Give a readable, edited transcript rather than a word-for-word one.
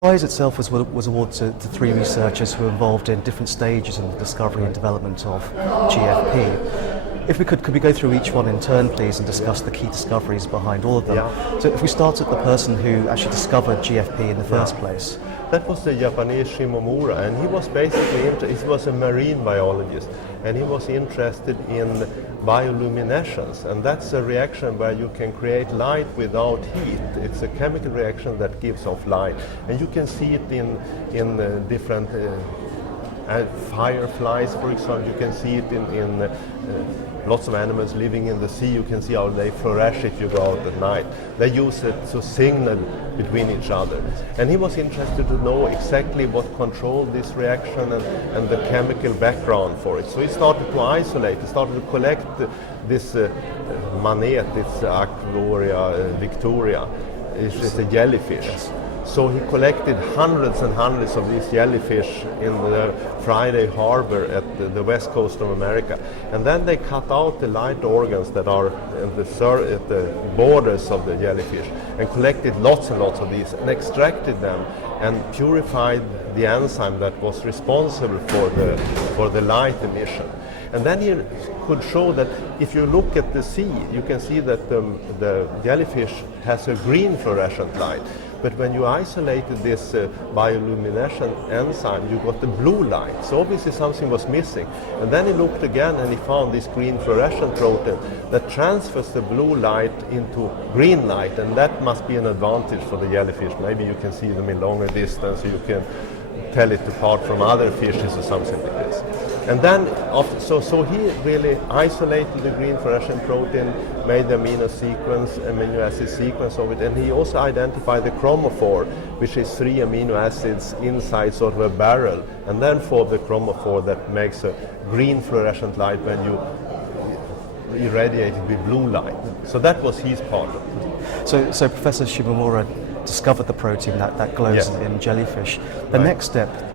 The prize itself was awarded to three researchers who were involved in different stages in the discovery and development of GFP. If we could we go through each one in turn, please, and discuss the key discoveries behind all of them? Yeah. So if we start at the person who actually discovered GFP in the first place. That was the Japanese Shimomura, and he was basically he was a marine biologist, and he was interested in bioluminescence, and that's a reaction where you can create light without heat. It's a chemical reaction that gives off light, and you can see it in different fireflies, for example. You can see it in lots of animals living in the sea. You can see how they flourish if you go out at night. They use it to signal between each other. And he was interested to know exactly what controlled this reaction and the chemical background for it. So he started to isolate, he started to collect this manet, this Aquaria Victoria, which is a jellyfish. Yes. So he collected hundreds and hundreds of these jellyfish in the Friday harbor at the west coast of America. And then they cut out the light organs that are at the borders of the jellyfish and collected lots and lots of these and extracted them and purified the enzyme that was responsible for the light emission. And then he could show that if you look at the sea, you can see that the jellyfish has a green fluorescent light. But when you isolated this bioluminescent enzyme, you got the blue light. So obviously something was missing. And then he looked again and he found this green fluorescent protein that transfers the blue light into green light. And that must be an advantage for the jellyfish. Maybe you can see them in longer distance, so you can tell it apart from other fishes or something like this. And then, so he really isolated the green fluorescent protein, made the amino acid sequence of it, and he also identified the chromophore, which is 3 amino acids inside sort of a barrel, and then formed the chromophore that makes a green fluorescent light when you irradiate it with blue light. So that was his part of it. So Professor Shimomura discovered the protein that glows in jellyfish. The next step